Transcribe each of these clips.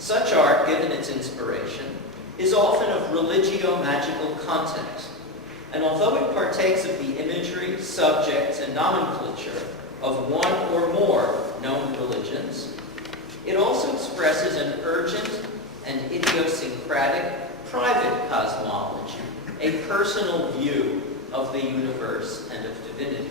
Such art, given its inspiration, is often of religio-magical context, and although it partakes of the imagery, subjects, and nomenclature of one or more known religions, it also expresses an urgent and idiosyncratic private cosmology, a personal view of the universe and of divinity.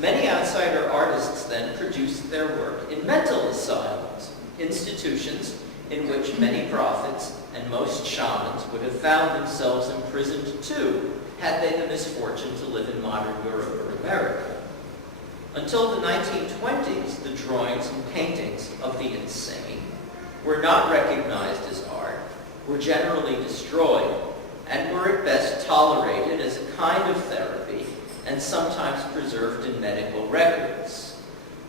Many outsider artists then produced their work in mental asylums, institutions in which many prophets and most shamans would have found themselves imprisoned too, had they the misfortune to live in modern Europe or America. Until the 1920s, the drawings and paintings of the insane were not recognized as art, were generally destroyed, and were at best tolerated as a kind of therapy and sometimes preserved in medical records.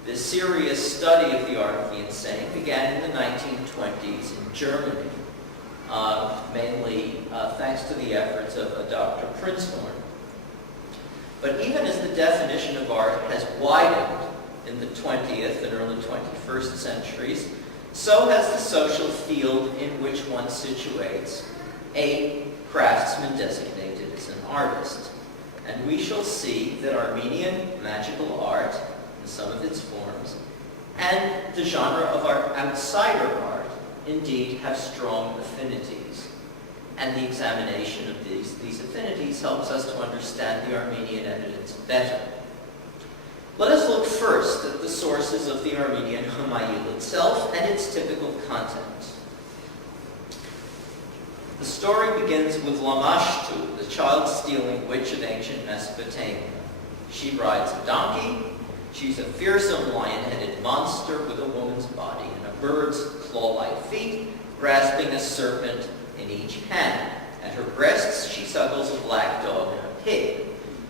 This serious study of the art of the insane began in the 1920s in Germany, mainly thanks to the efforts of Dr. Prinzhorn. But even as the definition of art has widened in the 20th and early 21st centuries, so has the social field in which one situates a craftsman designated as an artist. And we shall see that Armenian magical art, in some of its forms, and the genre of our outsider art, indeed have strong affinities. And the examination of these affinities helps us to understand the Armenian evidence better. Let us look first at the sources of the Armenian Hmayil itself and its typical content. The story begins with Lamashtu, the child-stealing witch of ancient Mesopotamia. She rides a donkey. She's a fearsome lion-headed monster with a woman's body and a bird's claw-like feet, grasping a serpent in each hand. At her breasts, she suckles a black dog and a pig.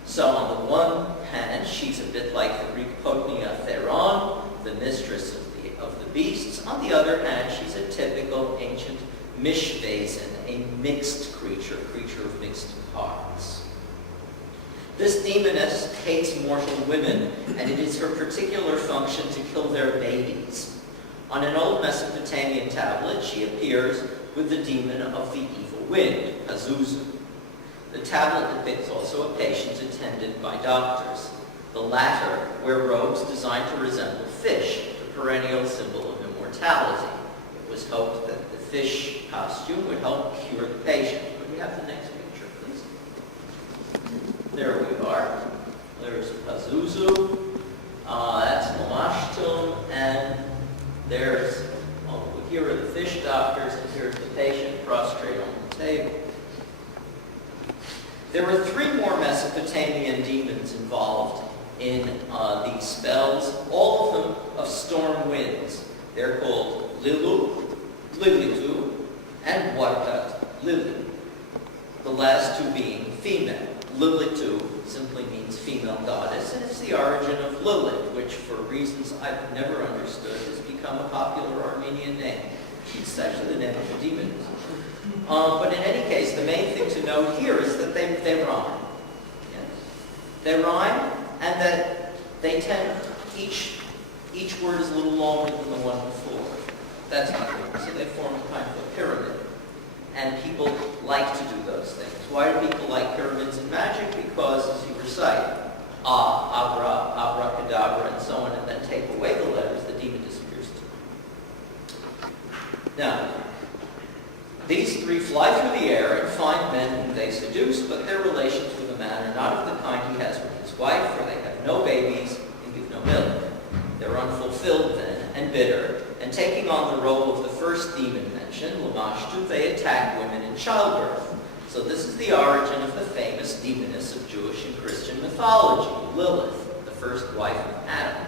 So on the one hand, she's a bit like the Greek Potnia Theron, the mistress of the beasts. On the other hand, she's a typical ancient Mishvazen, a mixed creature of mixed parts. This demoness hates mortal women, and it is her particular function to kill their babies. On an old Mesopotamian tablet, she appears with the demon of the evil wind, Pazuzu. The tablet depicts also a patient attended by doctors. The latter wear robes designed to resemble fish, the perennial symbol of immortality. It was hoped that the fish costume would help cure the patient. Could we have the next picture, please? There we are. There's Pazuzu. That's Lamashtum. And there's, here are the fish doctors, and here's the patient prostrate on the table. There were three more Mesopotamian demons involved in these spells, all of them of storm winds. They're called Lilu, Lilitu, and Wartat, Lili. The last two being female. Lilitu simply means female goddess, and it's the origin of Lilith, which for reasons I've never understood has become a popular Armenian name. It's actually the name of a demon. But in any case, the main thing to note here is that they rhyme. Yes? They rhyme, and that they tend, each word is a little longer than the one before. That's not good. So they form a kind of a pyramid. And people like to do those things. Why do people like pyramids in magic? Because, as you recite, abracadabra, and so on, and then take away the letters, the demon disappears too. Now, these three fly through the air and find men whom they seduce, but their relations with a man are not of the kind he has with his wife, for they have no babies and give no milk. They're unfulfilled then, and bitter, and taking on the role of the first demon mentioned, Lamashtu, they attack women in childbirth. So this is the origin of the famous demoness of Jewish and Christian mythology, Lilith, the first wife of Adam.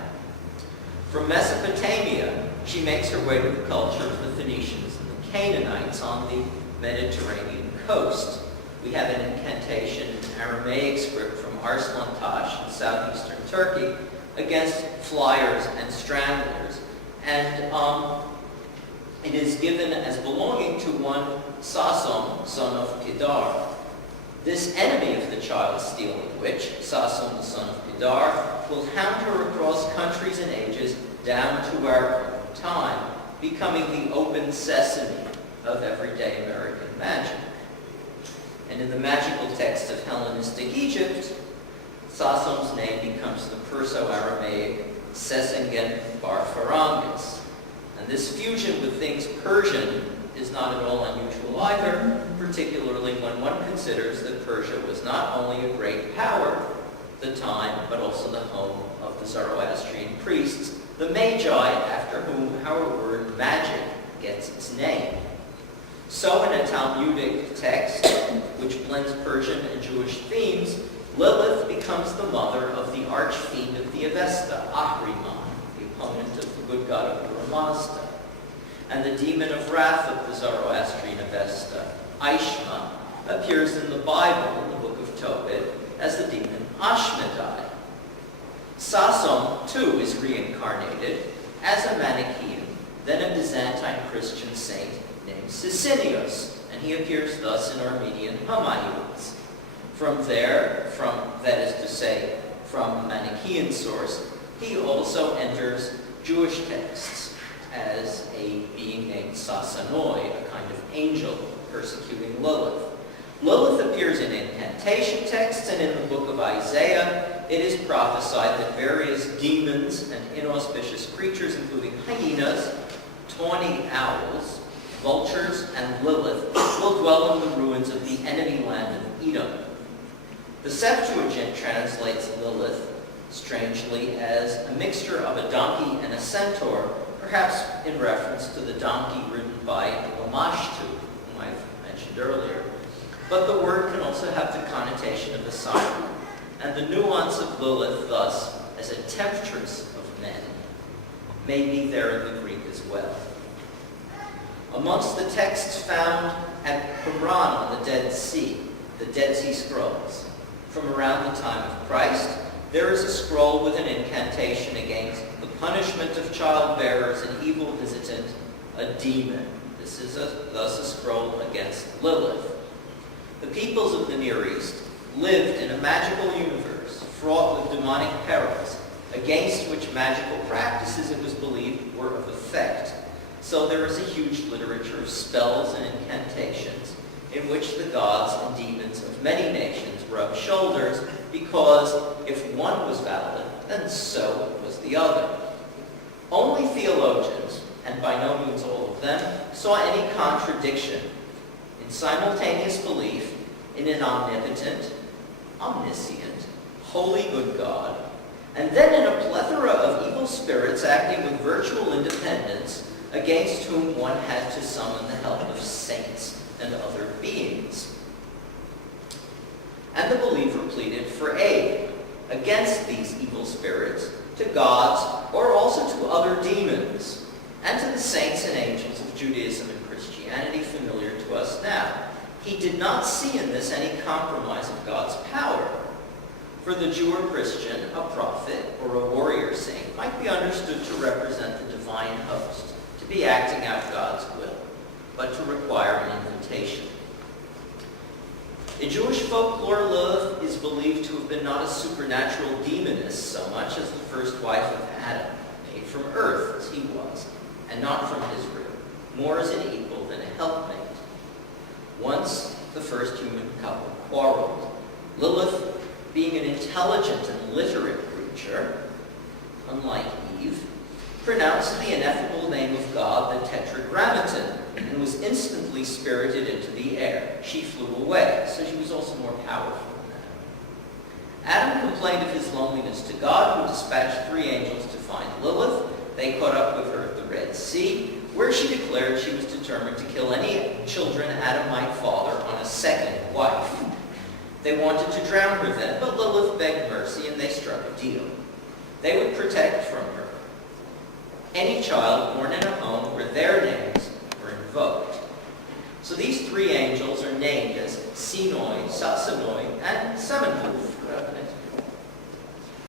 From Mesopotamia, she makes her way to the culture of the Phoenicians and the Canaanites on the Mediterranean coast. We have an incantation in Aramaic script from Arslan Tash in southeastern Turkey against flyers and stranglers. And it is given as belonging to one Sasom, son of Kedar. This enemy of the child-stealing witch, Sasom, the son of Kedar, will hound her across countries and ages down to our own time, becoming the open sesame of everyday American magic. And in the magical text of Hellenistic Egypt, Sasom's name becomes the Perso-Aramaic Sesingen Bar Farangus. And this fusion with things Persian is not at all unusual either, particularly when one considers that Persia was not only a great power at the time, but also the home of the Zoroastrian priests, the Magi, after whom our word magic gets its name. So in a Talmudic text, which blends Persian and Jewish themes, Lilith becomes the mother of the arch-fiend of the Avesta, Ahriman, the opponent of the good god of the Mazda. And the demon of wrath of the Zoroastrian Avesta, Aishma, appears in the Bible, in the book of Tobit, as the demon Ashmedai. Sasom, too, is reincarnated as a Manichaean, then a Byzantine Christian saint named Sicinius, and he appears thus in Armenian Hmayils. From there, that is to say, from a Manichaean source, he also enters Jewish texts as a being named Sasanoi, a kind of angel persecuting Lilith. Lilith appears in incantation texts, and in the book of Isaiah, it is prophesied that various demons and inauspicious creatures, including hyenas, tawny owls, vultures, and Lilith, will dwell in the ruins of the enemy land of Edom. The Septuagint translates Lilith, strangely, as a mixture of a donkey and a centaur, perhaps in reference to the donkey ridden by Lamashtu, whom I've mentioned earlier. But the word can also have the connotation of a siren, and the nuance of Lilith, thus, as a temptress of men, may be there in the Greek as well. Amongst the texts found at Qumran on the Dead Sea, the Dead Sea Scrolls, from around the time of Christ, there is a scroll with an incantation against the punishment of childbearers and evil visitant, a demon. This is thus a scroll against Lilith. The peoples of the Near East lived in a magical universe fraught with demonic perils, against which magical practices, it was believed, were of effect. So there is a huge literature of spells and incantations in which the gods and demons of many nations rub shoulders, because if one was valid, then so was the other. Only theologians, and by no means all of them, saw any contradiction in simultaneous belief in an omnipotent, omniscient, holy good God, and then in a plethora of evil spirits acting with virtual independence, against whom one had to summon the help of saints and other beings. And the believer pleaded for aid against these evil spirits, to gods, or also to other demons, and to the saints and angels of Judaism and Christianity familiar to us now. He did not see in this any compromise of God's power. For the Jew or Christian, a prophet or a warrior saint might be understood to represent the divine host, to be acting out God's will, but to require an invitation. In Jewish folklore, Lilith is believed to have been not a supernatural demoness so much as the first wife of Adam, made from earth as he was, and not from his rib, more as an equal than a helpmate. Once the first human couple quarreled. Lilith, being an intelligent and literate creature, unlike Eve, pronounced the ineffable name of God, the Tetragrammaton, and was instantly spirited into the air. She flew away, so she was also more powerful than Adam. Adam complained of his loneliness to God, who dispatched 3 angels to find Lilith. They caught up with her at the Red Sea, where she declared she was determined to kill any children Adam might father on a second wife. They wanted to drown her then, but Lilith begged mercy, and they struck a deal. They would protect from her any child born in a home